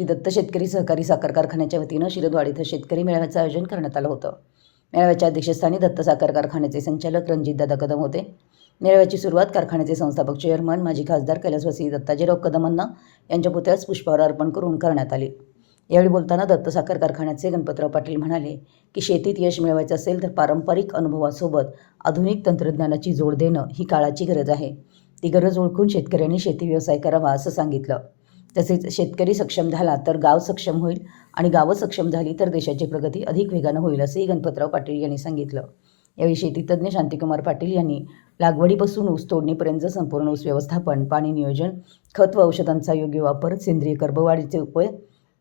श्री दत्त शेतकरी सहकारी साखर कारखान्याच्या वतीनं शिरदवाड इथं शेतकरी मेळाव्याचं आयोजन करण्यात आलं होतं। मेळाव्याच्या अध्यक्षस्थानी दत्त साखर कारखान्याचे संचालक रणजितदादा कदम होते। मेळाव्याची सुरुवात कारखान्याचे संस्थापक चेअरमन माजी खासदार कैलासवासी दत्ताजीराव कदमांना यांच्या पुतळ्यास पुष्पहार अर्पण करून करण्यात आले। यावेळी बोलताना दत्त साखर कारखान्याचे गणपतराव पाटील म्हणाले की शेतीत यश मिळवायचं असेल तर पारंपरिक अनुभवासोबत आधुनिक तंत्रज्ञानाची जोड देणं ही काळाची गरज आहे। ती गरज ओळखून शेतकऱ्यांनी शेती व्यवसाय करावा असं सांगितलं। तसेच शेतकरी सक्षम झाला तर गाव सक्षम होईल आणि गावं सक्षम झाली तर देशाची प्रगती अधिक वेगानं होईल असंही गणपतराव पाटील यांनी सांगितलं। यावेळी शेतीतज्ञ शांतिकुमार पाटील यांनी लागवडीपासून ऊस तोडणीपर्यंत संपूर्ण ऊस व्यवस्थापन, पाणी नियोजन, खत व औषधांचा योग्य वापर, सेंद्रिय कर्बवाढीचे उपाय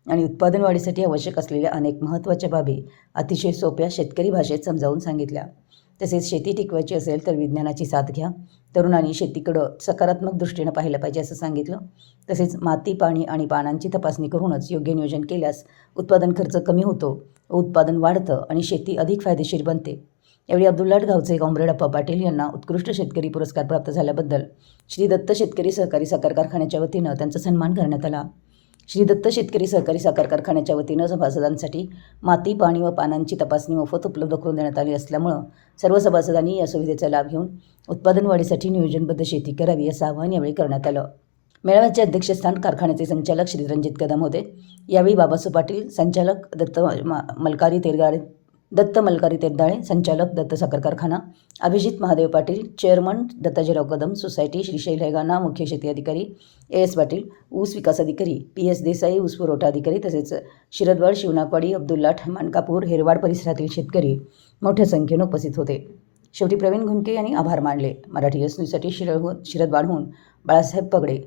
आणि उत्पादन वाढीसाठी आवश्यक असलेल्या अनेक महत्त्वाच्या बाबी अतिशय सोप्या शेतकरी भाषेत समजावून सांगितल्या। तसेच शेती टिकवायची असेल तर विज्ञानाची साथ घ्या, तरुणांनी शेतीकडं सकारात्मक दृष्टीनं पाहिलं पाहिजे असं सांगितलं। तसेच माती, पाणी आणि पानांची तपासणी करूनच योग्य नियोजन केल्यास उत्पादन खर्च कमी होतो व उत्पादन वाढतं आणि शेती अधिक फायदेशीर बनते। यावेळी अब्दुल्लाट गावचे कॉम्रेड अप्पा पाटील यांना उत्कृष्ट शेतकरी पुरस्कार प्राप्त झाल्याबद्दल श्री दत्त शेतकरी सहकारी साखर कारखान्याच्या वतीनं त्यांचा सन्मान करण्यात आला। श्री दत्त शेतकरी सहकारी साखर कारखान्याच्या वतीनं सभासदांसाठी माती, पाणी व पानांची तपासणी मोफत उपलब्ध करून देण्यात आली असल्यामुळं सर्व सभासदांनी या सुविधेचा लाभ घेऊन उत्पादन वाढीसाठी नियोजनबद्ध शेती करावी असं आवाहन यावेळी करण्यात आलं। मेळाव्याचे अध्यक्षस्थान कारखान्याचे संचालक श्री रणजित कदम होते। यावेळी बाबासू पाटील, संचालक दत्त मलकारी तेरदाळे, संचालक दत्त साखर कारखाना, अभिजित महादेव पाटील, चेअरमन दत्ताजीराव कदम सोसायटी, श्रीशैल हेगाणा, मुख्य शेती अधिकारी AS पाटील, ऊस विकास अधिकारी PS देसाई, ऊस पुरवठा अधिकारी, तसेच शिरदवाड, शिवनाकवाडी, अब्दुल्लाट, मानकापूर, हेरवाड परिसरातील शेतकरी मोठ्या संख्येने उपस्थित होते। शेवटी प्रवीण घुनके यांनी आभार मानले। मराठी न्यूजसाठी शिरदवाडहून बाळासाहेब पगडे।